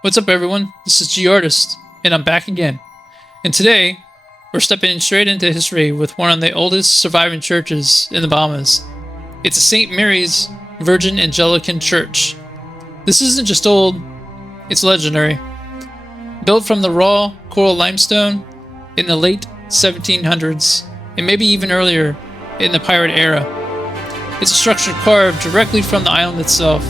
What's up, everyone? This is G Artist, and I'm back again. And today, we're stepping straight into history with one of the oldest surviving churches in the Bahamas. It's a St. Mary's Virgin Anglican Church. This isn't just old, it's legendary. Built from the raw coral limestone in the late 1700s, and maybe even earlier in the pirate era. It's a structure carved directly from the island itself.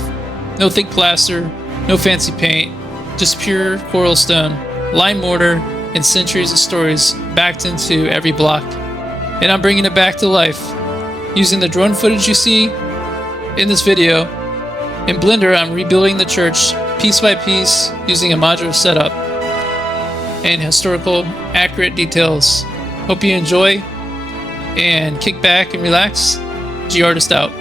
No thick plaster, no fancy paint, just pure coral stone, lime mortar, and centuries of stories backed into every block. And I'm bringing it back to life. Using the drone footage you see in this video, in Blender I'm rebuilding the church piece by piece using a modular setup and historical accurate details. Hope you enjoy and kick back and relax. G Artist out.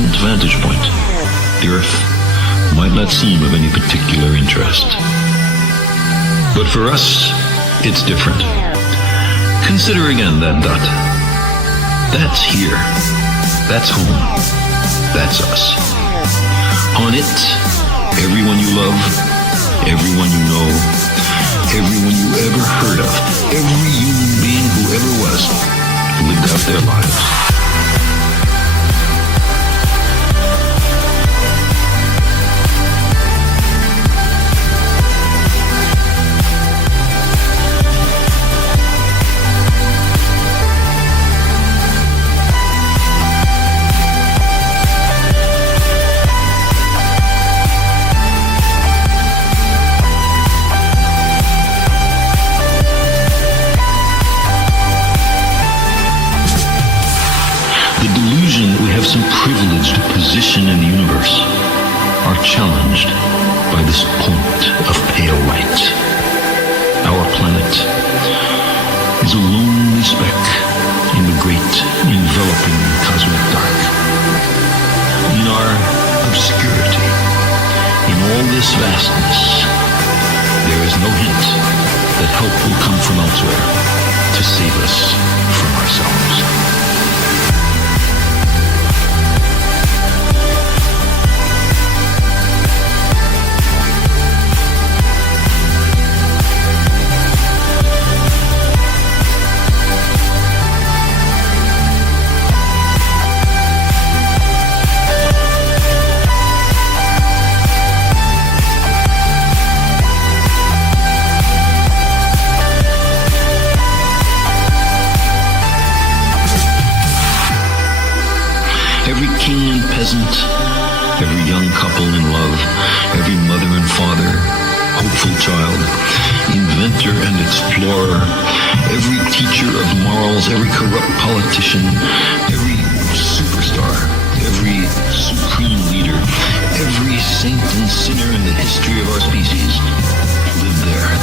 present vantage point, the Earth might not seem of any particular interest. But for us, it's different. Consider again that dot. That's here. That's home. That's us. On it, everyone you love, everyone you know, everyone you ever heard of, every human being who ever was, lived out their lives. Some privileged position in the universe are challenged by this point of pale light. Our planet is a lonely speck in the great enveloping cosmic dark. In our obscurity, in all this vastness, there is no hint that help will come from elsewhere to save us from ourselves. Every king and peasant, every young couple in love, every mother and father, hopeful child, inventor and explorer, every teacher of morals, every corrupt politician, every superstar, every supreme leader, every saint and sinner in the history of our species lived there.